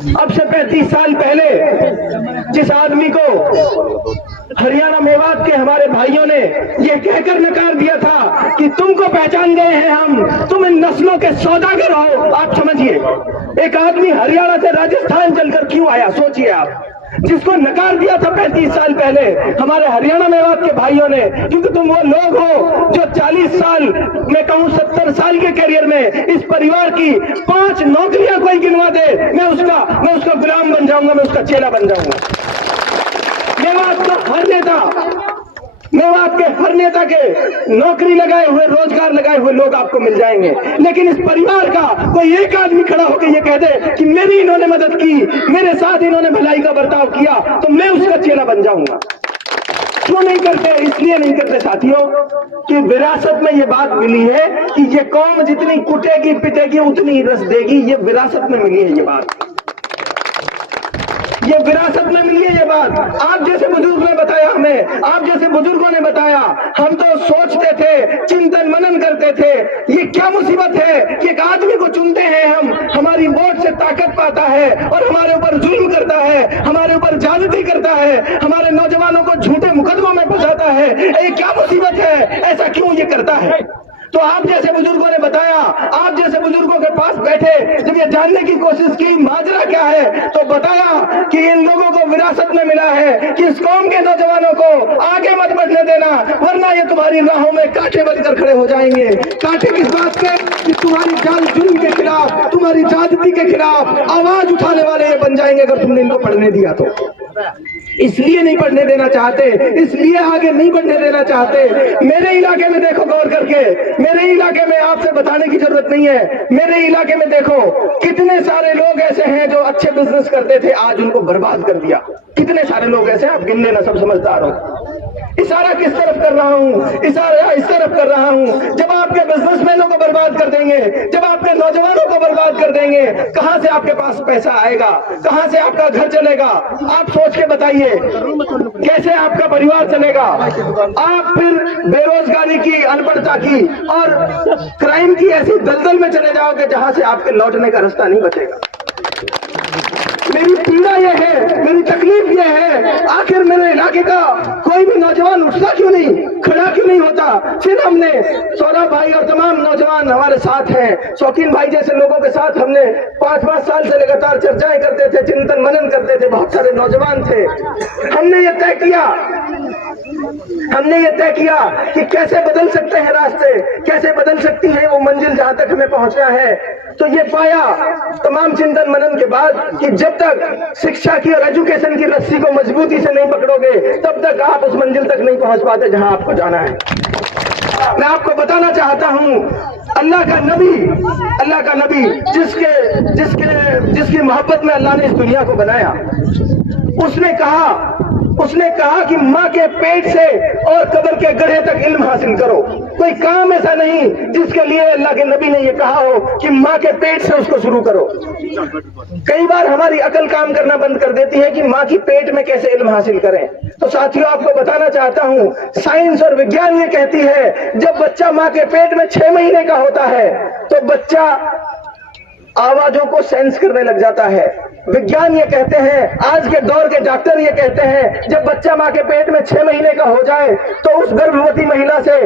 अब से 35 साल पहले जिस आदमी को हरियाणा मेवात के हमारे भाइयों ने ये कहकर नकार दिया था कि तुमको पहचान गए हैं हम, तुम इन नस्लों के सौदागर हो। आप समझिए, एक आदमी हरियाणा से राजस्थान चलकर क्यों आया, सोचिए आप। जिसको नकार दिया था 35 साल पहले हमारे हरियाणा मेवात के भाइयों ने, क्योंकि तुम वो लोग हो जो 40 साल, मैं कहूं 70 साल के करियर में इस परिवार की 5 नौकरियां कोई गिनवा दे, मैं उसका गुलाम बन जाऊंगा, मैं उसका चेला बन जाऊंगा। मेवात के हर नेता के नौकरी लगाए हुए, रोजगार लगाए हुए लोग आपको मिल जाएंगे, लेकिन इस परिवार का कोई एक आदमी खड़ा होकर ये कह दे कि मेरी इन्होंने मदद की, मेरे साथ इन्होंने भलाई का बर्ताव किया, तो मैं उसका चेला बन जाऊंगा। क्यों नहीं करते? इसलिए नहीं करते साथियों कि विरासत में ये बात मिली है कि ये कौम जितनी कुटेगी पिटेगी उतनी ही रस देगी। ये विरासत में मिली है ये बात, ये विरासत में मिली है ये बात। आप जैसे बुजुर्ग ने बताया हमें, आप जैसे बुजुर्गों ने बताया, हम तो सोचते थे, चिंतन मनन करते थे, ये क्या मुसीबत है कि एक आदमी को चुनते हैं हम, हमारी वोट से ताकत पाता है और हमारे ऊपर जुल्म करता है, हमारे ऊपर ज्यादती करता है, हमारे नौजवानों को झूठे मुकदमों में फंसाता है। ये क्या मुसीबत है, ऐसा क्यों ये करता है? तो आप जैसे बुजुर्गों ने बताया, आप जैसे बुजुर्गों के पास बैठे जब ये जानने की कोशिश की माजरा क्या है, तो बताया कि इन लोगों को विरासत में मिला है कि इस कौम के नौजवानों को आगे मत बढ़ने देना, वरना ये तुम्हारी राहों में कांटे बनकर खड़े हो जाएंगे। कांटे किस बात के? कि तुम्हारी जान जुल्म के खिलाफ, तुम्हारी ज्यादती के खिलाफ आवाज उठाने वाले ये बन जाएंगे अगर तुमने इनको पढ़ने दिया तो। इसलिए नहीं पढ़ने देना चाहते, इसलिए आगे नहीं बढ़ने देना चाहते। मेरे इलाके में देखो गौर करके, मेरे इलाके में आपसे बताने की जरूरत नहीं है, मेरे इलाके में देखो कितने सारे लोग ऐसे हैं जो अच्छे बिजनेस करते थे, आज उनको बर्बाद कर दिया। कितने सारे लोग ऐसे हैं, आप गिन लेना, सब समझदार हो। इशारा किस तरफ कर रहा हूं? इशारा इस तरफ कर रहा हूं, जब आपके बिजनेसमैनों को बर्बाद कर देंगे, जब आपके नौजवानों को बर्बाद कर देंगे, कहां से आपके पास पैसा आएगा, कहां से आपका घर चलेगा? आप सोच के बताइए, कैसे आपका परिवार चलेगा? आप फिर बेरोजगारी की, अनपढ़ता की और क्राइम की ऐसी दलदल में चले जाओगे जहां से आपके लौटने का रास्ता नहीं बचेगा। मेरी पीड़ा यह है, मेरी तकलीफ यह है, आखिर मेरे इलाके का कोई भी नौजवान उठता क्यों नहीं, खड़ा क्यों नहीं होता? फिर हमने सौरभ भाई और तमाम नौजवान हमारे साथ हैं, शौकीन भाई जैसे लोगों के साथ हमने 5-5 साल से लगातार चर्चाएं करते थे, चिंतन मनन करते थे, बहुत सारे नौजवान थे। हमने ये तय किया कि कैसे बदल सकते हैं रास्ते, कैसे बदल सकती है वो मंजिल जहां तक हमें पहुंचना है। तो ये पाया तमाम चिंतन मनन के बाद कि जब तक शिक्षा की और एजुकेशन की रस्सी को मजबूती से नहीं पकड़ोगे, तब तक आप उस मंजिल तक नहीं पहुंच पाते जहां आपको जाना है। मैं आपको बताना चाहता हूं, अल्लाह का नबी जिसकी मोहब्बत में अल्लाह ने इस दुनिया को बनाया, उसने कहा कि माँ के पेट से और कब्र के गड्ढे तक इल्म हासिल करो। कोई काम ऐसा नहीं जिसके लिए अल्लाह के नबी ने यह कहा हो कि माँ के पेट से उसको शुरू करो। कई बार हमारी अकल काम करना बंद कर देती है कि माँ की पेट में कैसे इल्म हासिल करें। तो साथियों, आपको बताना चाहता हूँ, साइंस और विज्ञान ये कहती है, जब बच्चा माँ के पेट में 6 महीने का होता है तो बच्चा आवाजों को सेंस करने लग जाता है। विज्ञान ये कहते हैं, आज के दौर के डॉक्टर ये कहते हैं, जब बच्चा माँ के पेट में 6 महीने का हो जाए तो उस गर्भवती महिला से,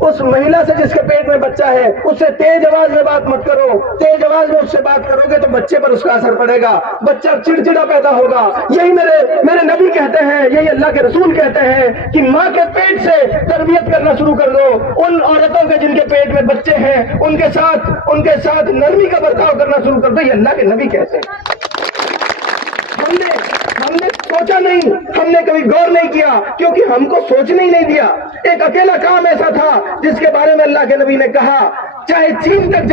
उस महिला से जिसके पेट में बच्चा है, उससे तेज आवाज में बात मत करो। तेज आवाज में उससे बात करोगे तो बच्चे पर उसका असर पड़ेगा, बच्चा चिड़चिड़ा पैदा होगा। यही मेरे नबी कहते हैं, यही अल्लाह के रसूल कहते हैं कि माँ के पेट से तरबियत करना शुरू कर दो। उन औरतों के जिनके पेट में बच्चे हैं, उनके साथ नरमी का बर्ताव करना शुरू कर दो। ये अल्लाह के नबी कहते हैं। हमने सोचा नहीं, हमने कभी गौर नहीं किया, क्योंकि हमको सोचने ही नहीं दिया। एक अकेला काम ऐसा था जिसके बारे में अल्लाह के नबी ने कहा, चाहे चीन तक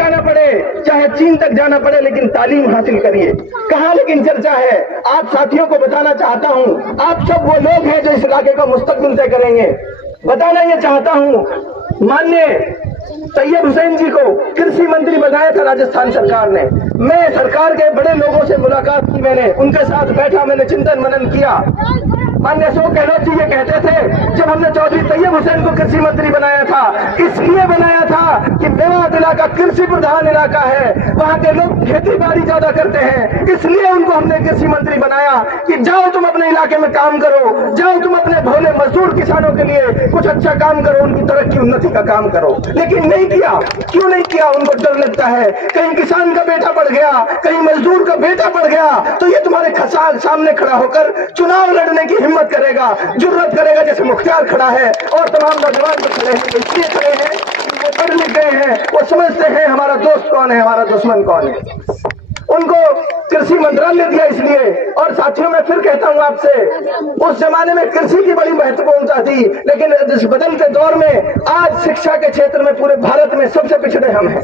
जाना पड़े लेकिन तालीम हासिल करिए। कहा लेकिन चर्चा है। आप साथियों को बताना चाहता हूं, आप सब वो लोग हैं जो इस इलाके का मुस्तकबिल तय करेंगे। बताना ये चाहता हूं, माननीय तैयब हुसैन जी को कृषि मंत्री बनाया था राजस्थान सरकार ने। मैं सरकार के बड़े लोगों से मुलाकात की, मैंने उनके साथ बैठा, मैंने चिंतन मनन किया। माननीय अशोक गहलोत जी ये कहते थे, जब हमने चौधरी तैयब हुसैन को कृषि मंत्री बनाया था, इसलिए बनाया था कि मेवात इलाका कृषि प्रधान इलाका है, वहां के लोग खेती बाड़ी ज्यादा करते हैं, इसलिए उनको हमने कृषि मंत्री बनाया कि जाओ तुम अपने इलाके में काम करो, जाओ तुम अपने भोले मजदूर किसानों के लिए कुछ अच्छा काम करो, उनकी तरक्की उन्नति का काम करो। लेकिन नहीं किया। क्यों नहीं किया? उनको डर लगता है कहीं किसान का बेटा बढ़ गया, कहीं मजदूर का बेटा बढ़ गया तो ये तुम्हारे सामने खड़ा होकर चुनाव लड़ने की हिम्मत करेगा, जुर्रत करेगा, जैसे मुख्तियार खड़ा है और तमाम नौजवान जो खड़े हैं, इसलिए खड़े हैं कि वो पढ़ लिख गए हैं, वो समझते हैं हमारा दोस्त कौन है, हमारा दुश्मन कौन है। उनको कृषि मंत्रालय दिया इसलिए। और साथियों मैं फिर कहता हूं आपसे, उस जमाने में कृषि की बड़ी महत्वपूर्णता थी, लेकिन इस बदलते दौर में आज शिक्षा के क्षेत्र में पूरे भारत में सबसे पिछड़े हम हैं।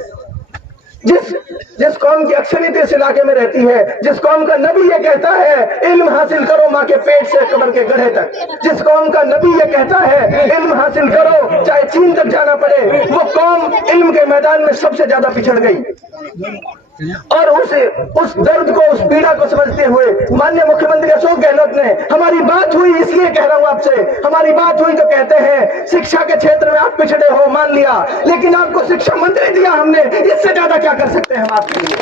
जिस कौम की अक्सरियत इस इलाके में रहती है, जिस कौम का नबी ये कहता है इल्म हासिल करो माँ के पेट से कब्र के गड्ढे तक, जिस कौम का नबी ये कहता है इल्म हासिल करो चाहे चीन तक जाना पड़े, वो कौम इल्म के मैदान में सबसे ज्यादा पिछड़ गई। और उस दर्द को, उस पीड़ा को समझते हुए माननीय मुख्यमंत्री अशोक गहलोत ने, हमारी बात हुई इसलिए कह रहा हूं आपसे, हमारी बात हुई तो कहते हैं शिक्षा के क्षेत्र में आप पिछड़े हो, मान लिया, लेकिन आपको शिक्षा मंत्री दिया हमने, इससे ज्यादा क्या कर सकते हैं हम आपके लिए?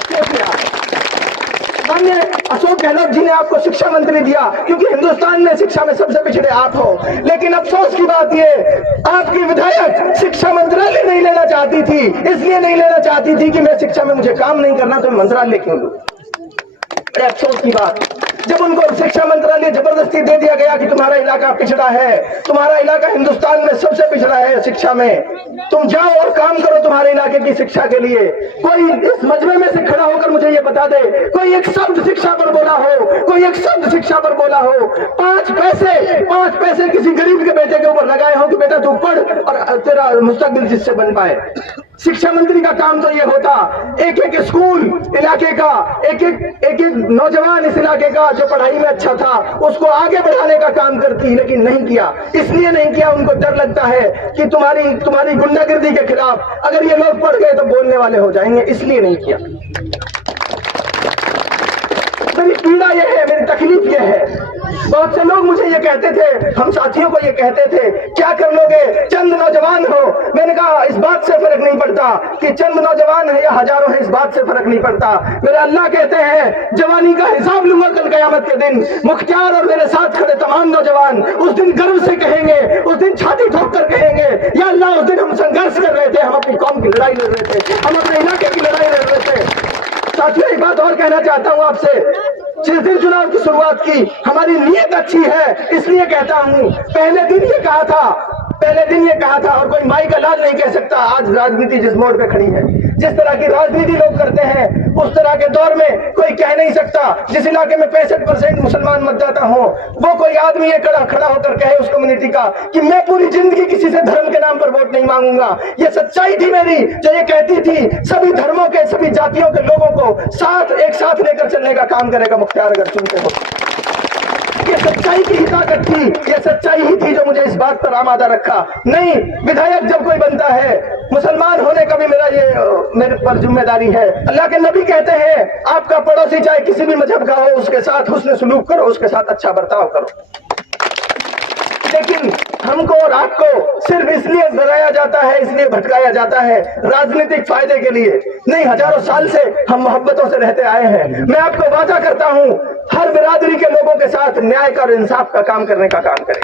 माननीय अशोक गहलोत जी ने आपको शिक्षा मंत्री दिया क्योंकि हिंदुस्तान में शिक्षा में सबसे पिछड़े आप हो। लेकिन अफसोस की बात ये, आपकी विधायक शिक्षा मंत्रालय नहीं लेना चाहती थी, इसलिए नहीं लेना चाहती थी कि मैं शिक्षा में मुझे काम नहीं करना तो मंत्रालय क्यों लूं। बड़े अफसोस की बात, जब उनको शिक्षा मंत्रालय जबरदस्ती दे दिया गया कि तुम्हारा इलाका पिछड़ा है, तुम्हारा इलाका हिंदुस्तान में सबसे पिछड़ा है शिक्षा में, तुम जाओ और काम करो तुम्हारे इलाके की शिक्षा के लिए। कोई इस मजमे में से खड़ा होकर मुझे ये बता दे, कोई एक शब्द शिक्षा पर बोला हो, कोई एक शब्द शिक्षा पर बोला हो, 5 पैसे किसी गरीब के बेटे के ऊपर लगाए हो कि बेटा तू पढ़ और तेरा मुस्तकबिल जिससे बन पाए। शिक्षा मंत्री का काम तो ये होता, एक एक स्कूल इलाके का, एक एक नौजवान इस इलाके का जो पढ़ाई में अच्छा था उसको आगे बढ़ाने का काम करती, लेकिन नहीं किया। इसलिए नहीं किया, उनको डर लगता है कि तुम्हारी गुंडागर्दी के खिलाफ अगर ये लोग पढ़ गए तो बोलने वाले हो जाएंगे, इसलिए नहीं किया। मेरी पीड़ा यह है, मेरी तकलीफ यह है। बहुत से लोग मुझे ये कहते थे, हम साथियों को ये कहते थे क्या कर लोगे, चंद नौजवान हो। मैंने कहा इस बात से फर्क नहीं पड़ता कि चंद नौजवान है या हजारों है, इस बात से फर्क नहीं पड़ता। मेरे अल्लाह कहते हैं जवानी का हिसाब लूंगा कल कयामत के दिन। मुख्तियार और मेरे साथ खड़े तमाम नौजवान उस दिन गर्व से कहेंगे, उस दिन छाती ठोक कर कहेंगे या अल्लाह उस दिन हम संघर्ष कर रहे थे, हम अपनी कौम की लड़ाई लड़ रहे थे, हम अपने इलाके की लड़ाई लड़ रहे थे। साथियों एक बात और कहना चाहता हूं आपसे, जिस दिन चुनाव की शुरुआत की हमारी नीयत अच्छी है, इसलिए कहता हूं पहले दिन ये कहा था और कोई माई का लाल नहीं कह सकता। आज राजनीति जिस मोड़ पे खड़ी है, जिस तरह की राजनीति लोग करते हैं, उस तरह के दौर में कोई कह नहीं सकता। जिस इलाके में 65% मुसलमान मतदाता हो, वो कोई आदमी ये खड़ा होकर कहे उस कम्युनिटी का कि मैं पूरी जिंदगी किसी से धर्म के नाम पर वोट नहीं मांगूंगा। ये सच्चाई थी मेरी जो ये कहती थी सभी धर्मों के, सभी जातियों के लोगों को एक साथ लेकर चलने का काम करेगा मुख्तियार अगर चुनते हो। ये सच्चाई की ही ताकत थी, ये सच्चाई ही थी जो मुझे इस बात पर आमादा रखा। नहीं, विधायक जब कोई बनता है, मुसलमान होने का भी मेरे पर जिम्मेदारी है। अल्लाह के नबी कहते हैं आपका पड़ोसी चाहे किसी भी मजहब का हो, उसके साथ हुस्न सुलूक करो, उसके साथ अच्छा बर्ताव करो। लेकिन हमको और आपको सिर्फ इसलिए डराया जाता है, इसलिए भटकाया जाता है राजनीतिक फायदे के लिए। नहीं, हजारों साल से हम मोहब्बतों से रहते आए हैं। मैं आपको वादा करता हूं हर बिरादरी के लोगों के साथ न्याय का और इंसाफ का काम करने का काम करें।